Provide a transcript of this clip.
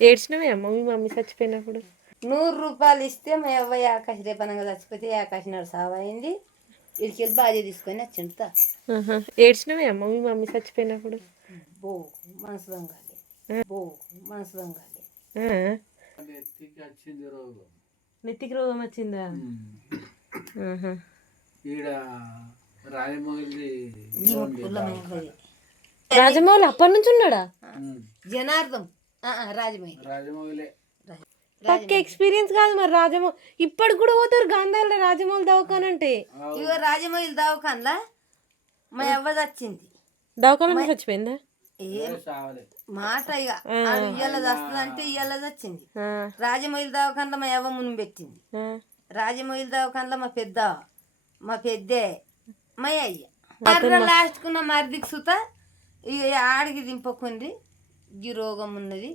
ఏడ్చినవే అమ్మ మీ మమ్మీ చచ్చిపోయినప్పుడు? 100 రూపాయలు ఇస్తే మా అవ్వయ్య ఆకాశ రేపనంగా చచ్చిపోతే ఆకాశ నాడు సావైంది. ఇడికెళ్ళి బాధ్య తీసుకొని వచ్చిండు తా. ఏడ్చినవే అమ్మ మీ మమ్మీ చచ్చిపోయినప్పుడు? బో మనసు దొంగలి, బో మనసు దొంగలి. నెత్తికి రోగం వచ్చిందా? రాజమౌళి అప్పటి నుంచి ఉన్నాడా? జనార్దం రాజమౌళి పక్క ఎక్స్పీరియన్స్ కాదు మరి రాజమౌళి. ఇప్పటికి కూడా పోతారు గాంధాల రాజమౌళి దవాఖానంటే. ఇగో రాజమౌళి దవాఖాన్లా మా అవ్వ చచ్చింది. దవాఖాన చచ్చిపోయిందా? మాట ఇక ఇయ్యాల వస్తుందంటే ఇయ్యాల వచ్చింది. రాజమౌళి దవాఖాన్లో మా అవ్వ ముని పెట్టింది. రాజమౌళి దవాఖాన్లో మా పెద్దే మా అయ్య లాస్ట్కున్న మరిదికి సుత ఇక ఆడికి దింపకుంది. ఈ రోగం ఉన్నది